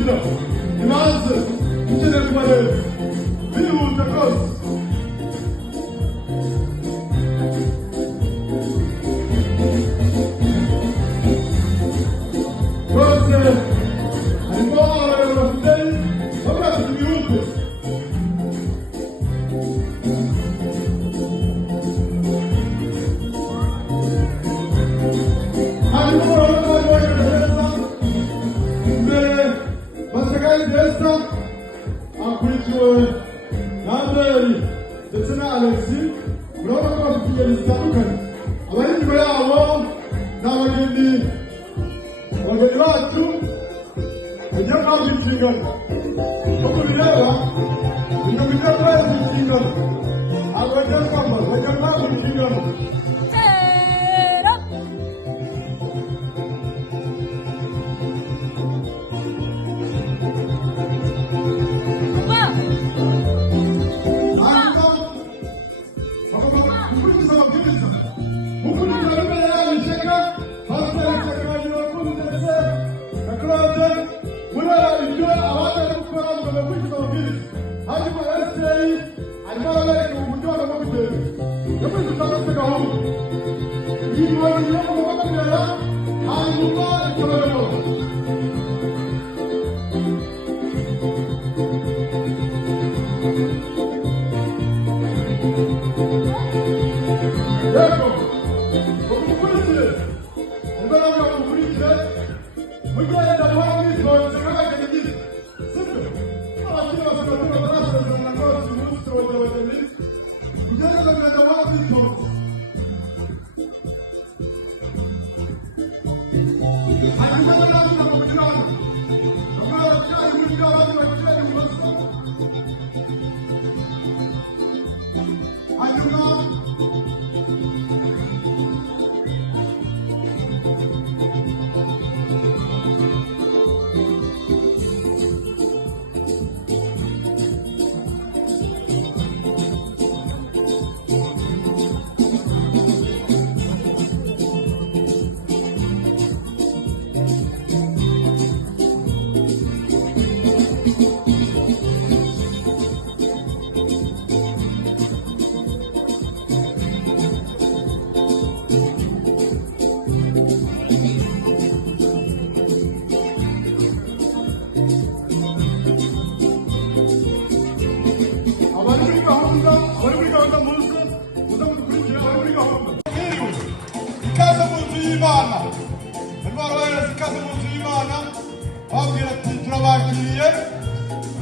kwihutira imanza ukeneye kubareba bihuta rwose. Rwose harimo abayobozi bafite bavuga ati bihute. harimo abayobozi beza imbere basagaye beza akurikiwe na Andrei ndetse na Alexis. Urabona ko bafite ingeri zitandukanye. Abari inyuma yabo ni abageni bacu bagiye guhabwa inshingano. Uko bireba ibintu bigiye guhabwa inshingano ntabwo bagiye kwambara, bagiye guhabwa inshingano.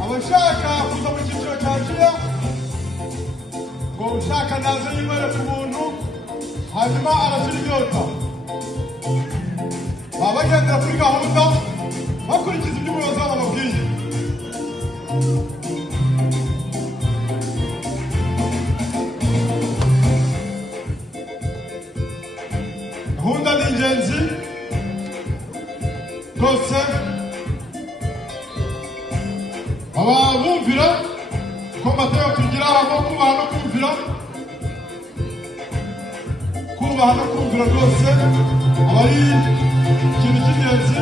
Abashaka kuza mu cyiciro cya Jiya ngo ushaka naze yimere ku buntu hanyuma arashira inyota. Baba bagendera kuri gahunda bakurikiza ibyo umuyobozi wabo ababwiye. Gahunda ni ingenzi rwose. Abumvira ko Mateo tugira aho kubaha no kumvira rwose abari ikintu cy'ingenzi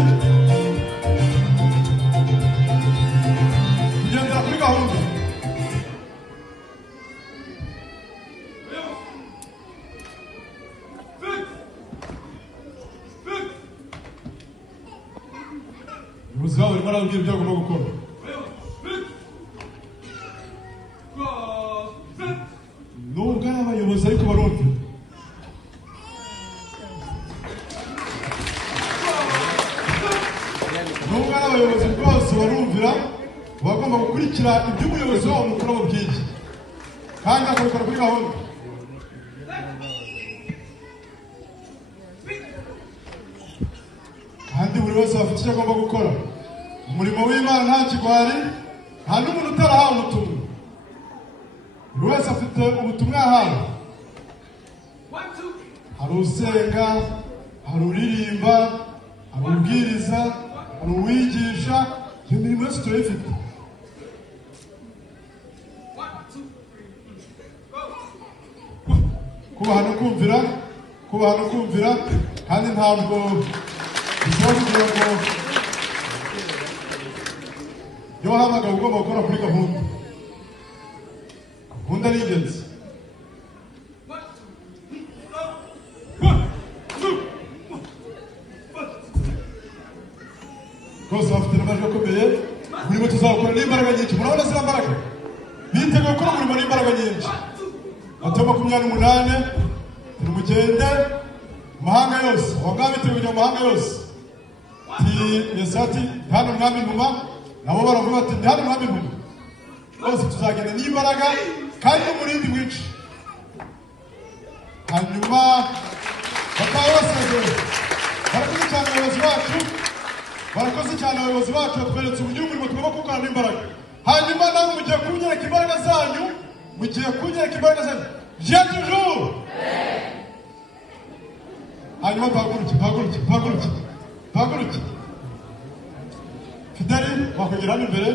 kugendera kuri gahunda. Umuyobozi wabo arimo arababwira ibyo agomba gukora. Nubwo ari abayobozi ariko barumvira. Nubwo ari abayobozi rwose barumvira, bagomba gukurikira ibyo umuyobozi wabo mukuru ababwiye kandi akabikora kuri gahunda. Kandi buri wese afite icyo agomba gukora. Umurimo w'Imana nta kigwari, nta n'umuntu utarahawe ubutumwa. Buri wese afite ubutumwa yahawe. Hari usenga, hari uririmba, hari ubwiriza, hari uwigisha. Iyo mirimo yose turayifite. Kubaha no kumvira kandi ntabwo bisaba kugira ngo iyo wahamagawe ugomba gukora kuri gahunda. Gahunda ni ingenzi. Rwose bafite n'amajwi akomeye, umurimo tuzawukora n'imbaraga nyinshi. Murabona ziriya mbaraga biteguye gukora umurimo n'imbaraga nyinshi. Matayo 28 turi mugende mu mahanga yose, abangaba biteguye kujya mu mahanga yose. Yesu ati hano mwami ntuma, nabo baravuga ati hano mwami ntuma. Rwose tuzagenda n'imbaraga kandi n'umurindi mwinshi. Hanyuma bakaba basezerewe. Barakoze cyane abayobozi bacu, barakoze cyane abayobozi bacu, batweretse uburyo umurimo tugomba kuwukora n'imbaraga. Hanyuma nawe mugiye kunyereka imbaraga zanyu, mugiye kunyereka imbaraga zanyu. Viens toujours. Hanyuma bahaguruke. Fideli, wakongera hano imbere.